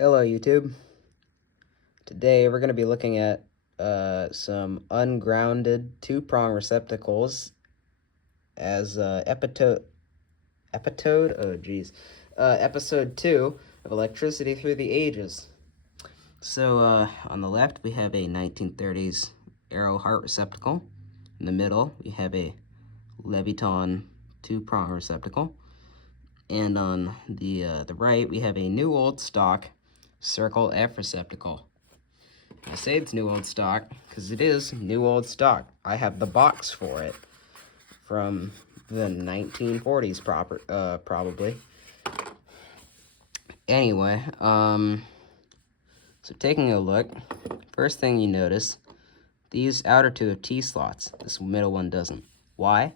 Hello YouTube. Today we're going to be looking at some ungrounded two-prong receptacles as episode 2 of Electricity Through the Ages. So on the left we have a 1930s Arrow heart receptacle. In the middle we have a Leviton two-prong receptacle. And on the right we have a new old stock Circle F receptacle. I say it's new old stock because it is new old stock. I have the box for it from the 1940s probably. Anyway, so taking a look, first thing you notice, these outer two have T-slots. This middle one doesn't. Why?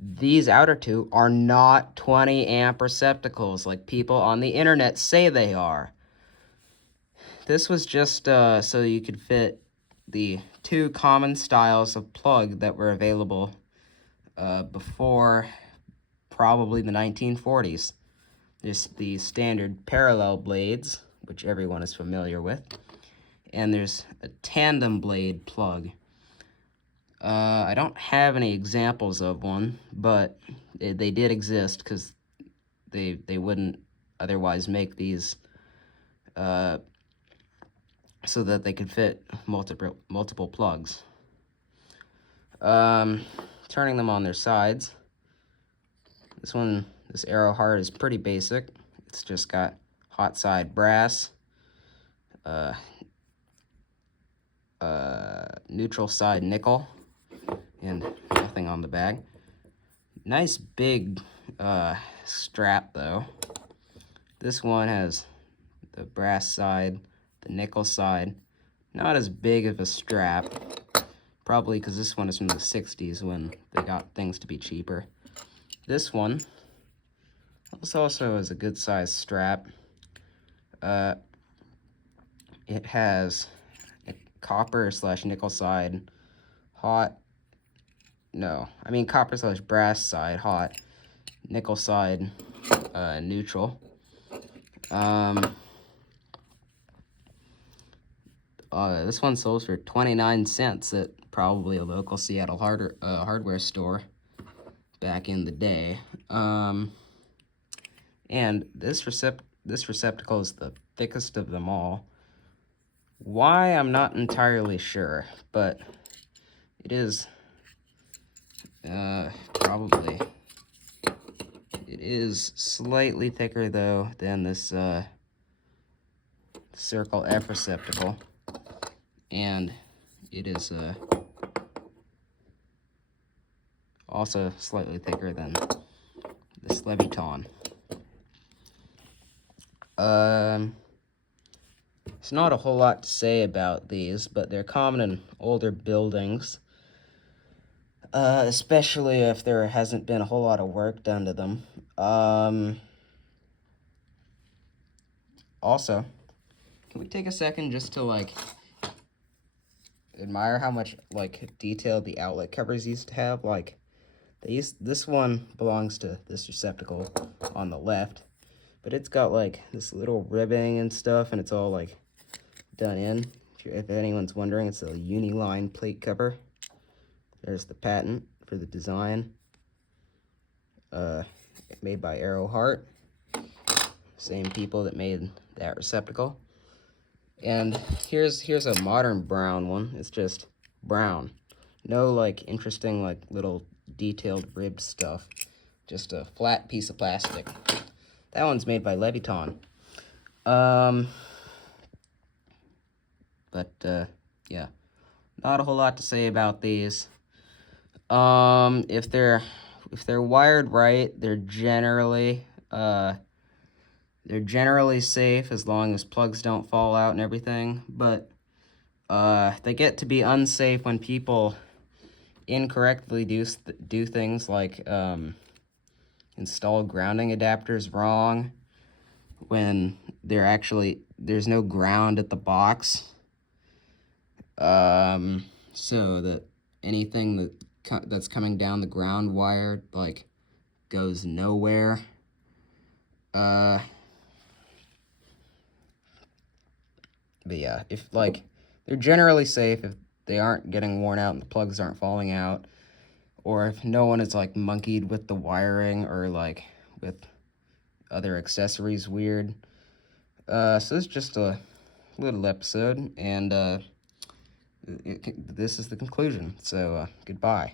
These outer two are not 20 amp receptacles like people on the internet say they are. This was just so you could fit the two common styles of plug that were available before probably the 1940s. There's the standard parallel blades, which everyone is familiar with, and there's a tandem blade plug. I don't have any examples of one, but they did exist because they wouldn't otherwise make these so that they could fit multiple plugs. Turning them on their sides. This Arrow heart is pretty basic. It's just got hot side brass, neutral side nickel, and nothing on the bag. Nice big strap though. This one has the brass side, the nickel side. Not as big of a strap, probably because this one is from the 60s when they got things to be cheaper. This one also has a good size strap. It has a copper/nickel side hot. No, I mean copper/brass side hot, nickel side neutral. This one sold for 29 cents at probably a local Seattle hardware store back in the day. And this receptacle is the thickest of them all. Why, I'm not entirely sure, but it is probably. It is slightly thicker though than this Circle F receptacle, and it is also slightly thicker than this Leviton. There's not a whole lot to say about these, but they're common in older buildings, especially if there hasn't been a whole lot of work done to them. Also, can we take a second just to admire how much detail the outlet covers used to have? This one belongs to this receptacle on the left, but it's got this little ribbing and stuff, and it's all done in. If anyone's wondering, it's a Uniline plate cover. There's the patent for the design, made by Arrow Heart, same people that made that receptacle. And here's a modern brown one. It's just brown, no interesting little detailed ribbed stuff, just a flat piece of plastic. That one's made by Leviton. Yeah, not a whole lot to say about these. If they're wired right, they're generally safe as long as plugs don't fall out and everything, but they get to be unsafe when people incorrectly do things like install grounding adapters wrong when there's no ground at the box, so that anything that's coming down the ground wire goes nowhere. But yeah, if like, they're generally safe if they aren't getting worn out and the plugs aren't falling out, or if no one is like monkeyed with the wiring or like with other accessories weird. So this is just a little episode, and this is the conclusion. So goodbye.